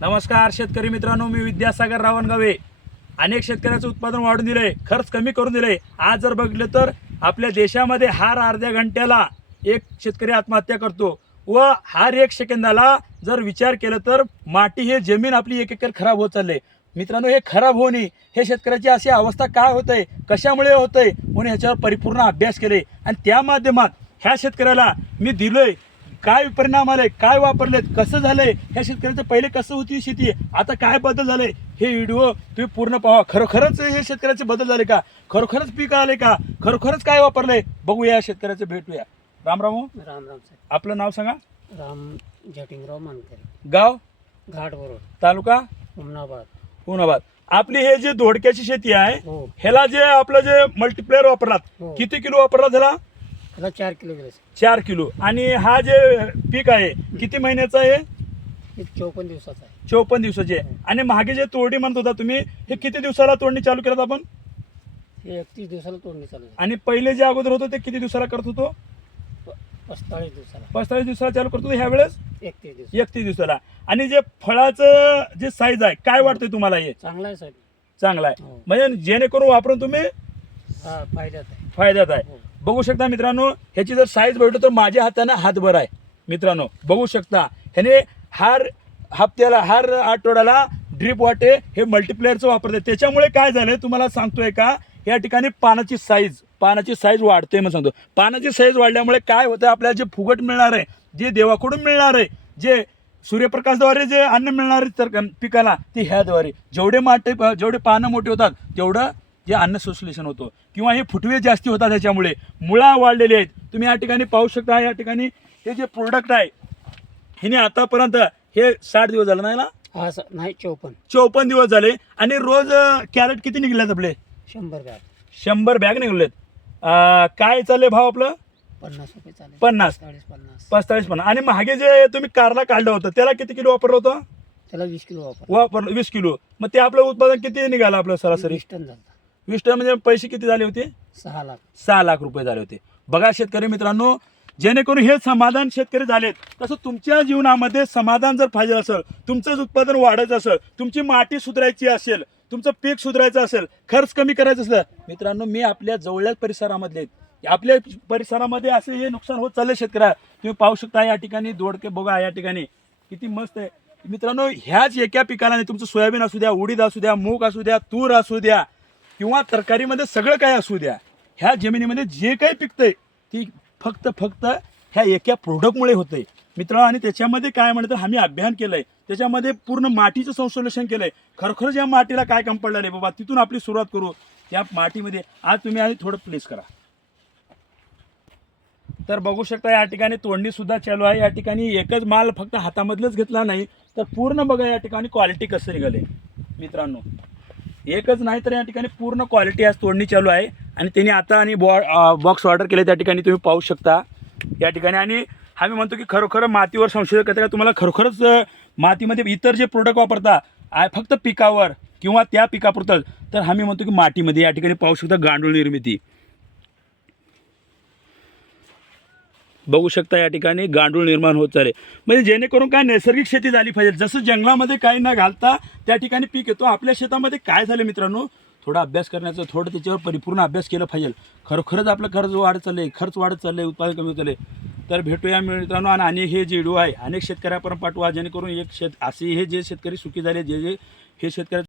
नमस्कार शेतकरी मित्रांनो मी विद्यासागर रावणगावे. अनेक शेतकऱ्याचं उत्पादन वाढून दिलंय खर्च कमी करून दिलंय. आज जर बघितलं तर आपल्या देशामध्ये हार अर्ध्या घंट्याला एक शेतकरी आत्महत्या करतो. व हार एक सेकंदाला जर विचार केला तर माती हे जमीन आपली एक एकर खराब होत चालले मित्रांनो हे खराब होणे हे शेतकऱ्याची अशी अवस्था काय होत आहे कशामुळे होत आहे म्हणून ह्याच्यावर परिपूर्ण अभ्यास केले आणि त्या माध्यमात ह्या शेतकऱ्याला मी दिलोय काय परिणाम आले काय वापरलेत कसं झालंय ह्या शेतकऱ्याचं पहिले कसं होती शेती आता काय बदल झाले हे व्हिडिओ तुम्ही पूर्ण पाहा. खरोखरच हे शेतकऱ्याचे बदल झाले का? खरोखरच पीक आले का? खरोखरच काय वापरलंय बघूया शेतकऱ्याचं भेटूया. राम राम हो. राम राम साहेब. आपलं नाव सांगा. राम जटिंगराव मानकरे. गाव? घाट बरोड तालुका? उमनाबाद. उन्हाबाद आपली हे जे दोडक्याची शेती आहे हो. ह्याला जे आपलं जे मल्टीप्लेअर वापरलात हो. किती किलो वापरला त्याला? चार किलो गेले चार किलो. आणि हा जे पीक आहे किती महिन्याचा आहे? हे चौपन्न दिवसाचा आहे. चौपन्न दिवसाचे. आणि मागे जे तोडणी म्हणत होता तुम्ही हे किती दिवसाला तोडणी चालू केलं आपण? हे एकतीस दिवसाला तोडणी चालू आहे आणि पहिले जे अगोदर होतं ते किती दिवसाला करत होतो? प- पस्ताळीस दिवसाला. पस्तावीस दिवसाला चालू करत होतो ह्या वेळेस? एकतीस दिवस. एकतीस दिवसाला. आणि जे फळाचं जे साईज आहे काय वाटतंय तुम्हाला हे? चांगला आहे साहेब. चांगला आहे. हो. म्हणजे जेणेकरून वापरून तुम्ही हा फायद्यात आहे. फायद्यात आहे. हो. बघू शकता मित्रांनो ह्याची जर साईज बघितलं तर माझ्या हाताने हातभर आहे. मित्रांनो बघू शकता. ह्याने हार हप्त्याला हार आठवड्याला ड्रीप वाटे हे मल्टीप्लेअरचं वापरते त्याच्यामुळे काय झालं तुम्हाला सांगतोय का? या ठिकाणी पानाची साईज पानाची साईज वाढते मग सांगतो. पानाची साईज वाढल्यामुळे काय होतं आपल्याला जे फुगट मिळणार आहे जे देवाकडून मिळणार आहे जे सूर्यप्रकाशद्वारे जे अन्न मिळणार आहे तर पिकाला ते ह्याद्वारे. जेवढे माटे जेवढे पानं मोठे होतात तेवढं जे अन्न संश्लेषण होतं किंवा हे फुटवे जास्ती होतात त्याच्यामुळे मुळा वाढलेले आहेत. तुम्ही या ठिकाणी पाहू शकता या ठिकाणी हे जे प्रोडक्ट आहे हिने आतापर्यंत हे साठ दिवस झालं नाही ना? हा स- नाही चौपन्न. चौपन्न दिवस झाले आणि रोज कॅरेट किती निघलेत आपले? शंभर बॅग. शंभर बॅग निघलेत. अं, काय चालले भाव आपलं? पन्नास रुपये चालेल. पन्नास. चाळीस पन्नास. पस्तावीस पन्नास. आणि मागे जे तुम्ही कारला काढलं होतं त्याला किती किलो वापरलं होतं? त्याला वीस किलो वापर वापर वीस किलो. मग ते आपलं उत्पादन किती निघालं आपलं सरासरी? वीस टन झाला. वीस टन म्हणजे पैसे किती झाले होते? सहा लाख. सहा लाख रुपये झाले होते. बघा शेतकरी मित्रांनो जेणेकरून हे समाधान शेतकरी झालेत. तसं तुमच्या जीवनामध्ये समाधान जर पाहिजे असेल तुमचंच उत्पादन वाढायचं असेल तुमची माती सुधारायची असेल तुमचं पीक सुधारायचं असेल खर्च कमी करायचं असेल मित्रांनो मी आपल्या जवळच्याच परिसरामधले. आपल्या परिसरामध्ये असे हे नुकसान होत चालले शेतकऱ्या. तुम्ही पाहू शकता या ठिकाणी दोडके बघा या ठिकाणी. किती मस्त आहे. मित्रांनो ह्याच एका पिकाला तुमचं सोयाबीन असू द्या उडीद असू द्या मूग असू द्या तूर असू द्या. किंवा तरकारीमध्ये सगळं काय असू द्या ह्या जमिनीमध्ये जे काही पिकतंय ती फक्त फक्त ह्या एका प्रोडक्टमुळे होतंय. मित्रांनो आणि त्याच्यामध्ये काय म्हणतं आम्ही अभियान केलंय. त्याच्यामध्ये पूर्ण मातीचं संश्लेषण केलंय. खरोखरच या मातीला काय कम पडलं नाही बाबा तिथून आपली सुरुवात करू. त्या मातीमध्ये आज तुम्ही आधी थोडं प्लेस करा. तर बघू शकता या ठिकाणी तोडणीसुद्धा चालू आहे. या ठिकाणी एकच माल फक्त हातामधलंच घेतला नाही. तर पूर्ण बघा या ठिकाणी क्वालिटी कसं निघाले मित्रांनो एकच नाही तर या ठिकाणी पूर्ण क्वालिटी आज तोडणी चालू आहे. आणि त्यांनी आता आणि बॉ बॉक्स ऑर्डर केले त्या ठिकाणी तुम्ही पाहू शकता. या ठिकाणी आणि आम्ही म्हणतो की खरोखर मातीवर संशोधन करता का तुम्हाला खरोखरच मातीमध्ये इतर जे प्रोडक्ट वापरता फक्त पिकावर किंवा त्या पिकापुरतं तर आम्ही म्हणतो की मातीमध्ये या ठिकाणी पाहू शकता गांडूळ निर्मिती. बघू शकता या ठिकाणी गांडूळ निर्माण होत चालेल. म्हणजे जेणेकरून काय नैसर्गिक शेती झाली पाहिजे. जसं जंगलामध्ये काही न घालता त्या ठिकाणी पीक येतो. आपल्या शेतामध्ये काय झालं मित्रांनो? थोडा अभ्यास करण्याचं थोडं त्याच्यावर परिपूर्ण अभ्यास केला पाहिजे. खरोखरच आपलं खर्च वाढत चाललंय खर्च वाढत चाललंय उत्पादन कमी होत आहे तर भेटूया मित्रांनो. आणि अनेक हे जे व्हिडिओ आहे अनेक शेतकऱ्यापर्यंत पाठवा. जेणेकरून एक शेत असे हे जे शेतकरी सुखी झाले जे जे हे शेतकऱ्याचं